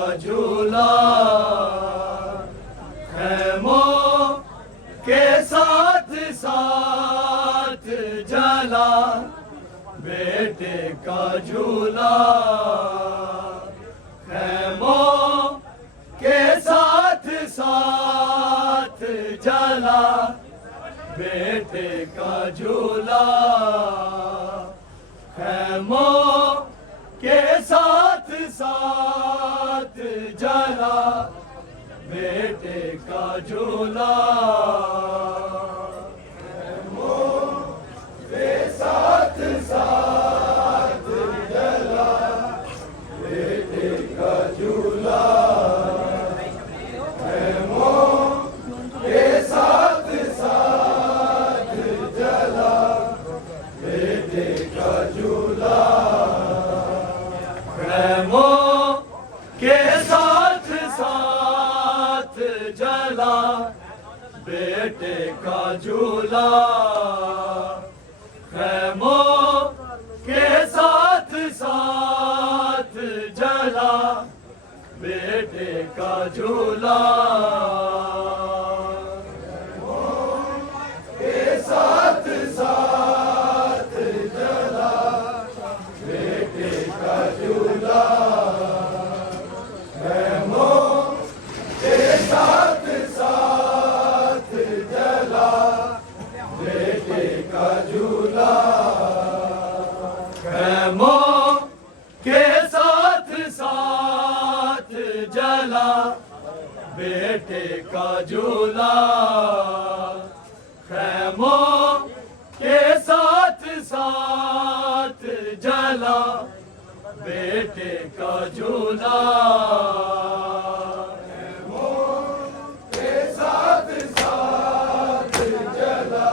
झूला खैमों के साथ साथ जला बेटे का झूला खैमों के साथ साथ जला बेटे का झूला खैमों के साथ साथ जला बेटे का झूला खैमों के साथ साथ जला बेटे का झूला खैमों के साथ साथ जला बेटे का झूला खैमों के साथ साथ जला बेटे का झूला खैमों के साथ साथ जला बेटे का झूला के साथ साथ जला बेटे का झूला खैमों के साथ साथ जला बेटे का झूला खैमों के साथ साथ जला बेटे का झूला खैमों के साथ साथ जला बेटे का झूला खैमों के साथ साथ जला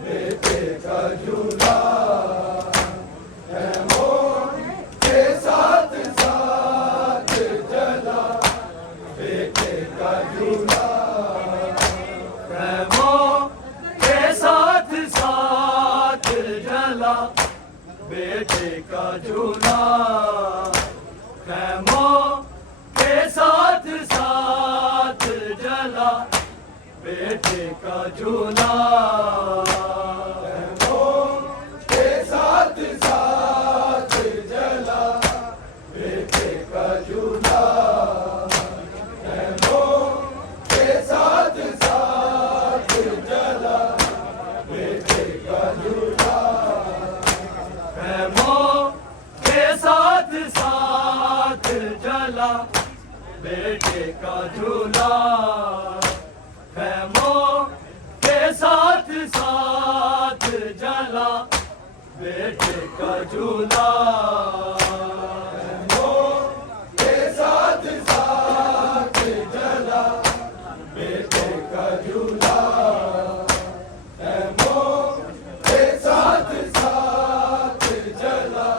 बेटे का झूला खैमों के साथ साथ जला बेटे का झूला खैमों के साथ साथ जला बेटे का झूला खैमों के साथ साथ जला बेटे का झूला खैमों के साथ साथ जला बेटे का झूला खैमों के साथ साथ जला बेटे का झूला खैमों के साथ साथ जला बेटे का झूला खैमों के साथ साथ जला बेटे का झूला खैमों के साथ साथ जला बेटे का झूला खैमों के साथ साथ जला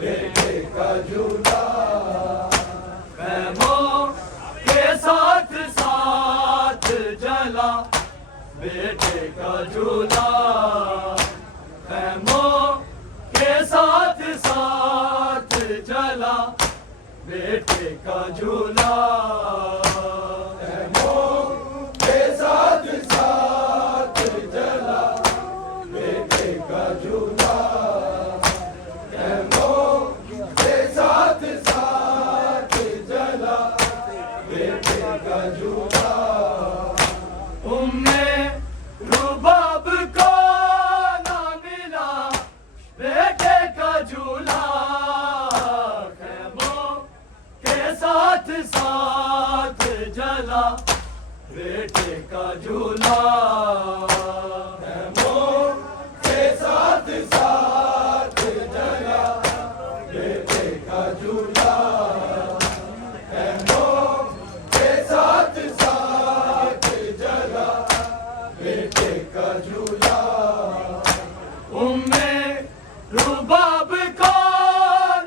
बेटे का झूला खैमों के साथ साथ जला बेटे का झूला खैमों के साथ साथ जला बेटे का झूला खैमों के साथ साथ जला बेटे का झूला खैमों के साथ साथ जला बेटे का झूला उम्मे रुबाब को ना मिला बेटे का झूला खैमों के साथ साथ जला बेटे का झूला खैमों के साथ साथ जला बेटे का झूला खैमों के साथ साथ जला बेटे का झूला उम्मे रुबाब को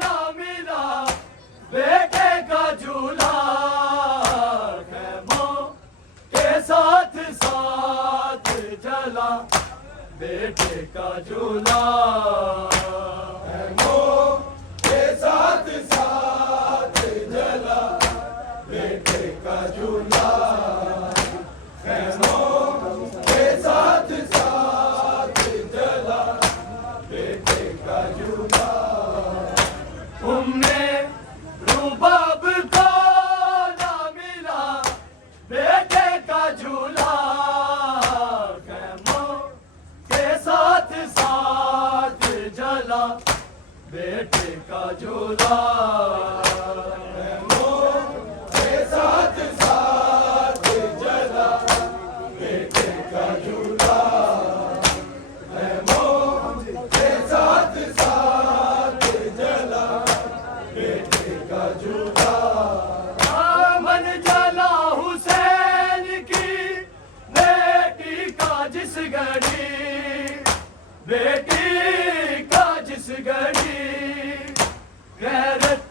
ना मिला बेटे का झूला खैमों के साथ साथ जला बेटे का झूला खैमों के साथ साथ जला का झूला खैमों के साथ साथ जला बेटे का झूला उम्मे रुबाब को ना मिला बेटे का झूला खैमों के साथ साथ जला बेटे का झूला बेटी का जिस घड़ी गैरत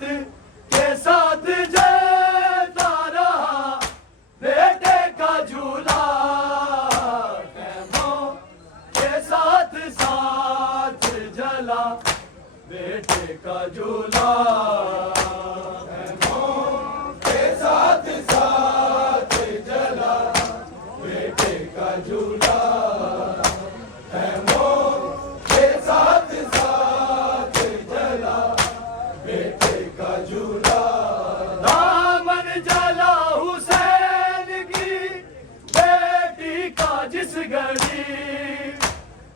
के साथ जलता रहा बेटे का झूला खैमों के साथ साथ जला बेटे का झूला खैमों के साथ साथ जला बेटे का झूला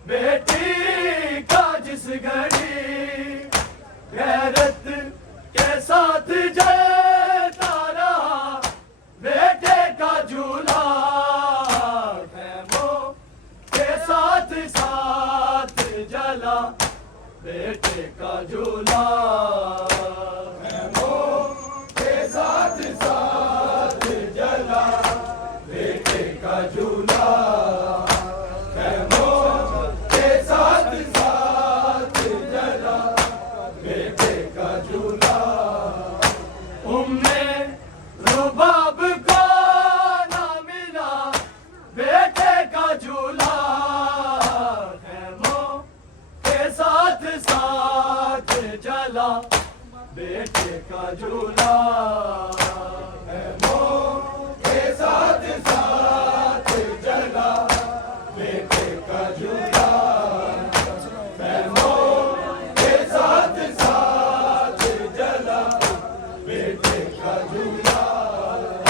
बेटी का जिस घड़ी गैरत के साथ जलता रहा बेटे का झूला खैमों के साथ साथ जला बेटे का झूला खैमों के साथ साथ जला बेटे का झूला जला बेटे का झूला खैमों के साथ साथ जला बेटे का झूला खैमों के साथ साथ जला बेटे का झूला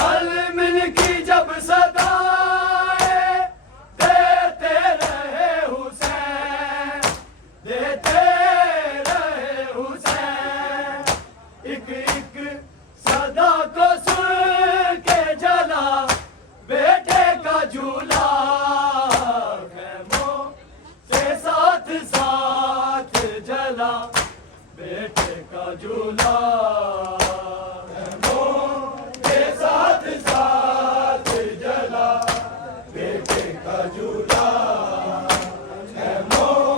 हल मिल की जब सदाएं देते रहे हुसैन देते एक एक सदा को सुन के जला बेटे का झूला खैमों के साथ साथ जला बेटे का झूला खैमों के साथ साथ जला बेटे का झूला खैमों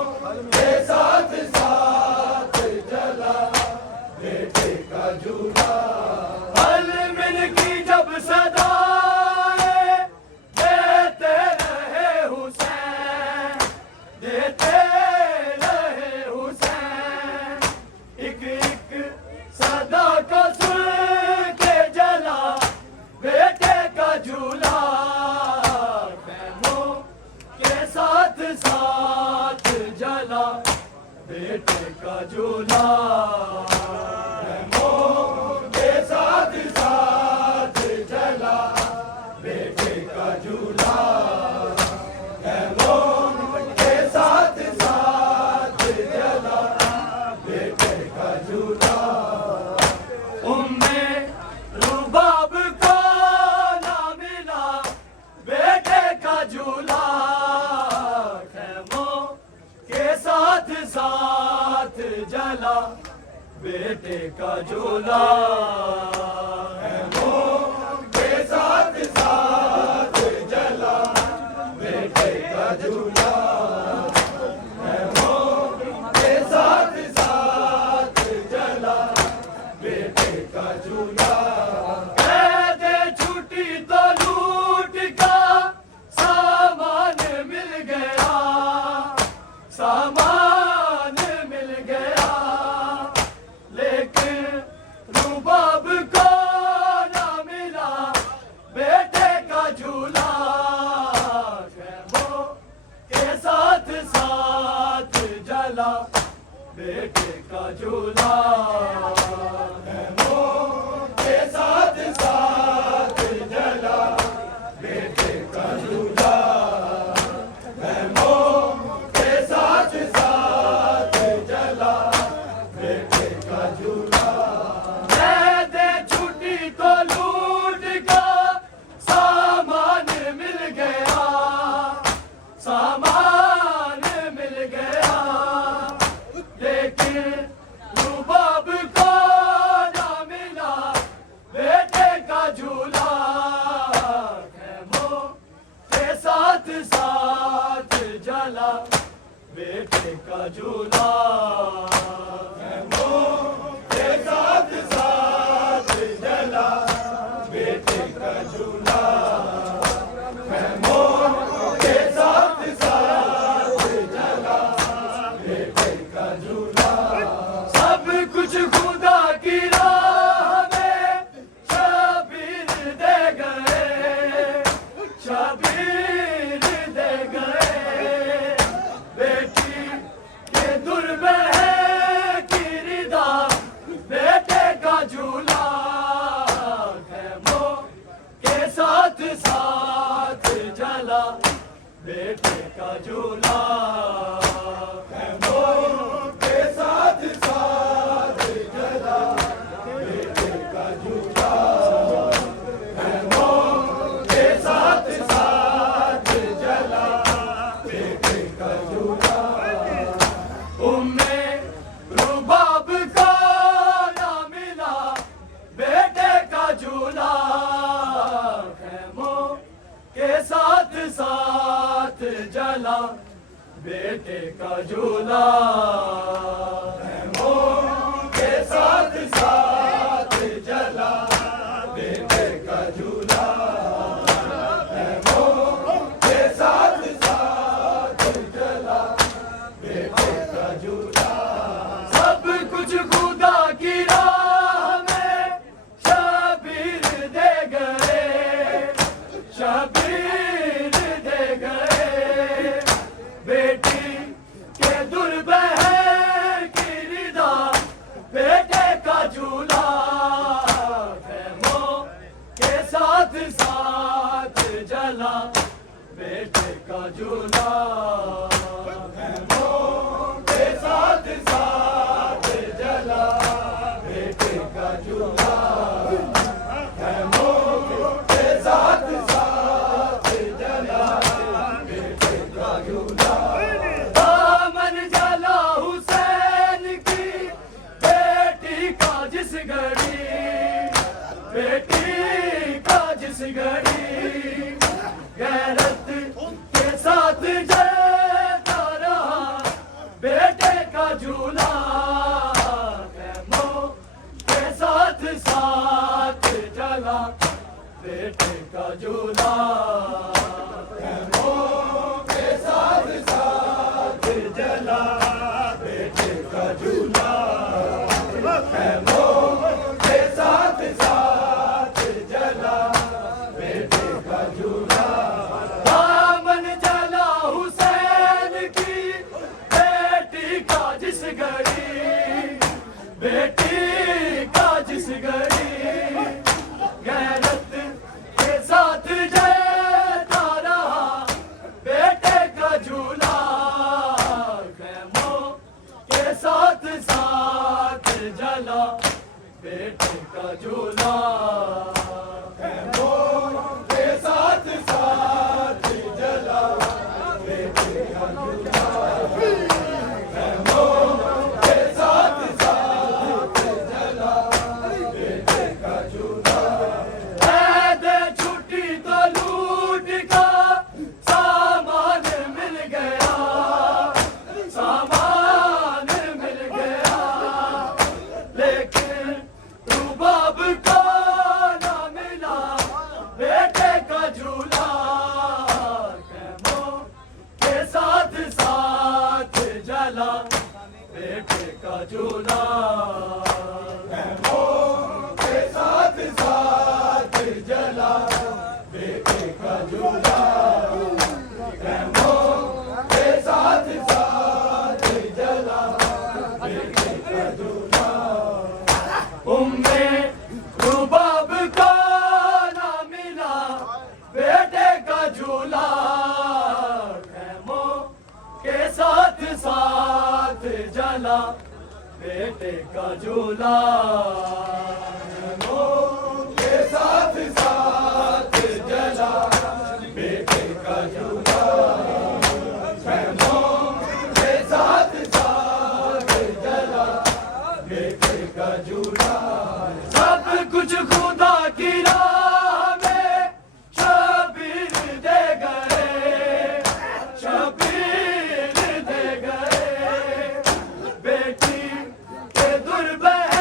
के साथ साथ जला बेटे का झूला हल मिल की जब सदाएं देते रहे हुसैन देते रहे हुसैन एक एक सदा को सुन के जला बेटे का झूला खैमों के साथ साथ जला बेटे का झूला साथ जला बेटे का झूला खैमों के साथ साथ जला बेटे का झूला खैमों के साथ साथ जला बेटे का झूला कैदे छुट्टी तो लूट का सामान मिल गया सामान मिल गया लेकिन रुबाब को ना मिला बेटे का झूला के साथ साथ जला बेटे का झूला के साथ साथ जला बेटे का झूला दे छुट्टी तो लूट का सामान मिल गया सामान मिल गया लेकिन रुबाब को ना मिला बेटे का झूला खैमों के साथ साथ जला बेटे का झूला खैमों के साथ साथ जला बेटे का झूला खैमों के साथ साथ जला बेटे का झूला सब कुछ खुदा की राह में शबीर दे गए शबीर दे गए बेटी के दुर्बह की रिदा बेटे का झूला खैमों के साथ साथ जला बेटे का झूला खैमों के साथ साथ जला बेटे का झूला खैमों के साथ साथ जला बेटे का झूला उम्मे रुबाब का ना मिला बेटे का झूला खैमों के साथ साथ जला बेटे का झूला खैमों के साथ साथ जला बेटे का झूला खैमों के साथ साथ जला बेटे का झूला सब कुछ खुदा की राह में शबीर दे गए शबीर दे गए बेटी के दुर्बह की रिदा बेटे का झूला खैमों के साथ साथ जला बेटे का झूला खैमों के साथ साथ जला बेटे का झूला खैमों के साथ साथ जला बेटे का झूला दामन जला हुसैन की बेटी का जिस घड़ी बेटी का जिस घड़ी गैरत के साथ जलता रहा बेटे का झूला खैमों के साथ साथ जला बेटे का झूला खैमों के साथ साथ जला बेटे का झूला खैमों के साथ साथ जला बेटे का झूला दामन जला हुसैन की बेटी का जिस घड़ी बेटी का जिस घड़ी गैरत के साथ जलता रहा बेटे का झूला खैमों के साथ साथ जला बेटे का झूला खैमों के साथ साथ जला बेटे का झूला खैमों के साथ साथ जला बेटे का झूला दे छुट्टी तो लूट का सामान मिल गया सामान मिल गया लेकिन रुबाब को ना मिला बेटे का झूला खैमों के साथ साथ जला बेटे का झूला खैमों के साथ साथ जला बेटे का झूला खैमों के साथ साथ जला साथ साथ जला बेटे का झूला के साथ साथ जला बेटे का झूला के साथ साथ जला बेटे का झूला सब कुछ खुदा की राह में शबीर दे गए शबीर दे गए बेटी के दुर्बह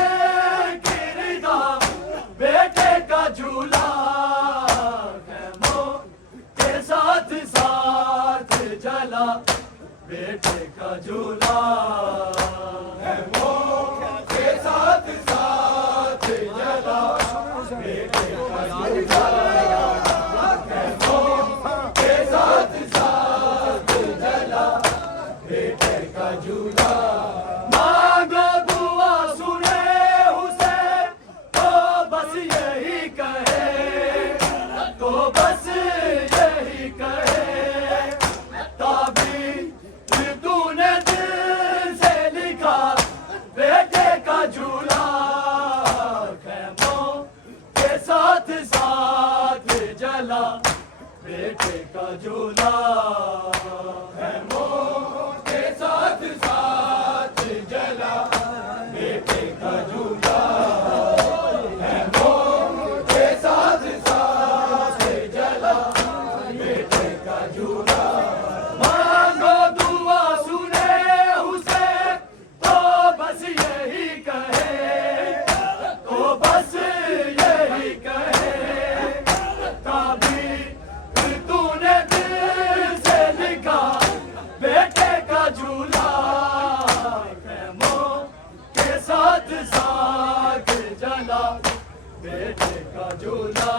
की रिदा बेटे का झूला खैमों के साथ साथ जला बेटे का झूला खैमों के साथ साथ जला बेटे का झूला खैमों के साथ साथ जला बेटे का झूला मांगो दुआ सुने हुसैन तो बस यही कहे तो बस यही कहे ताबीर तूने दिल से लिखा बेटे का झूला खैमों के साथ साथ जला बेटे का झूला खैमों के साथ साथ जला बेटे का झूला खैमों के साथ साथ जला बेटे का झूला मांगो दुआ सुने हुसैन तो बस यही कहे तो बस यही कहे ताबीर तूने दिल से लिखा बेटे का झूला खैमों के साथ साथ जला बेटे का झूला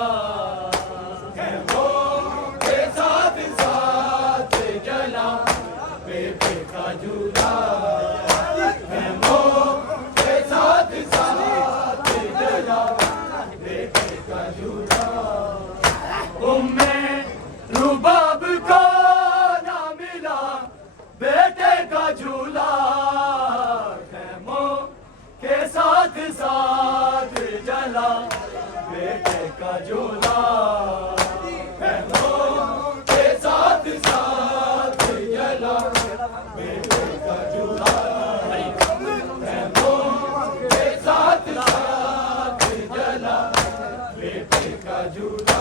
खैमों के साथ साथ जला बेटे का झूला खैमों के साथ साथ जला बेटे का झूला उम्मे रुबाब को ना मिला बेटे का झूला खैमों के साथ साथ जला बेटे का झूला खैमों के साथ साथ जला बेटे का झूला खैमों के साथ साथ जला बेटे का झूला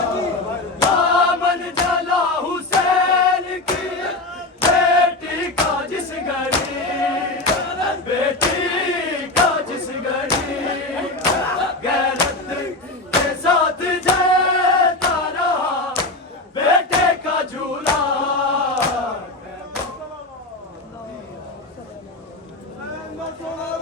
दामन जला हुसैन की बेटी का जिस घड़ी बेटी का जिस घड़ी गैरत के साथ जलता रहा बेटे का झूला Sola